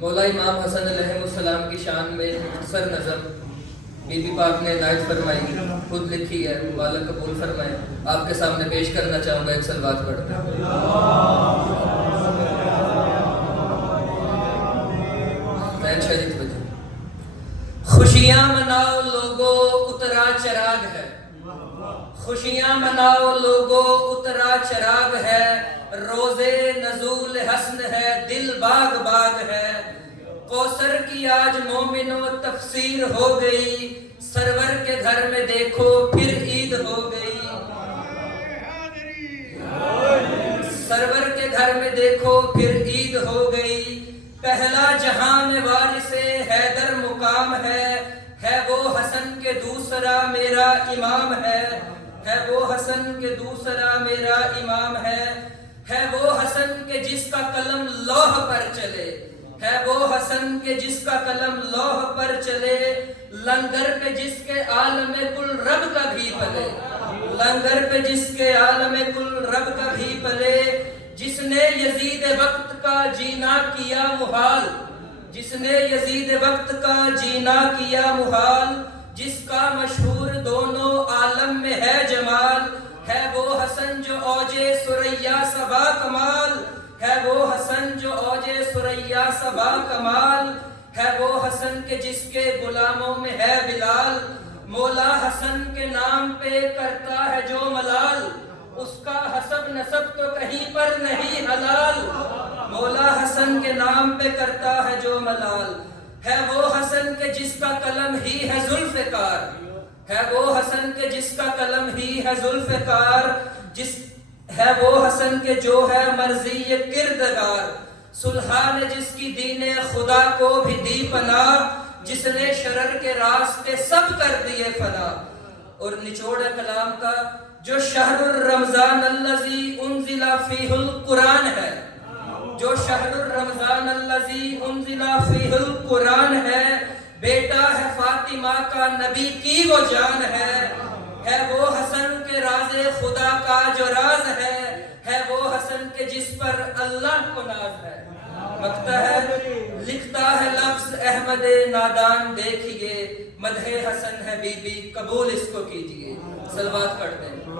مولا امام حسن علیہ السلام کی شان میں مختصر نظم بی بی پاک نے عنایت فرمائی، خود لکھی ہے، والا قبول فرمائے۔ آپ کے سامنے پیش کرنا چاہوں گا ایک صلوات پڑھ کر۔ خوشیاں مناؤ لوگو اترا چراغ ہے، خوشیاں مناؤ لوگو اترا چراغ ہے، روزے نزول حسن ہے، دل باغ باغ ہے، کوثر کی آج مومنوں تفسیر ہو گئی، سرور کے گھر میں دیکھو پھر عید ہو گئی، سرور کے گھر میں دیکھو پھر عید ہو گئی، پہلا جہاں میں وارث حیدر مقام ہے وہ حسن کے دوسرا میرا امام ہے وہ حسن کے دوسرا میرا امام ہے وہ حسن کے جس کا قلم لوح پر چلے، ہے وہ حسن کے جس کا قلم لوح پر چلے، لنگر پہ جس کے عالم کل رب کا بھی پلے، لنگر پہ جس کے عالم کل رب کا بھی پلے، جس نے یزید وقت کا جینا کیا محال، جس نے یزید وقت کا جینا کیا محال، جس کا مشہور دونوں عالم میں ہے جمال، ہے وہ حسن جو اوجے ثریا صبا کمال، ہے وہ حسن جو اوجے ثریا صبا کمال، ہے وہ حسن کے جس کے غلاموں میں ہے بلال، مولا حسن کے نام پہ کرتا ہے جو ملال، اس کا حسب نسب تو کہیں پر نہیں حلال، مولا حسن کے نام پہ کرتا ہے جو ملال، ہے وہ حسن کے جس کا قلم ہی ہے ذوالفقار، ہے وہ حسن کے جس کا قلم ہی ہے ذوالفقار، جس ہے وہ حسن کے جو ہے مرضی کردگار، صلحہ نے جس کی دین خدا کو بھی دی پناہ، جس نے شرر کے راستے سب کر دیے فنا، اور نچوڑ کلام کا جو شہر الرمضان الذی انزل فیہ القرآن ہے، جو شہر الرمضان الذی انزل فیہ القرآن ہے، بیٹا ہے فاطمہ کا نبی کی وہ جان ہے وہ حسن کے راز خدا کا جو راز ہے وہ حسن کے جس پر اللہ کو ناز ہے، مکتا ہے لکھتا ہے لفظ احمد نادان دیکھیے، مدح حسن ہے بی بی قبول اس کو کیجئے۔ صلوات پڑھتے ہیں۔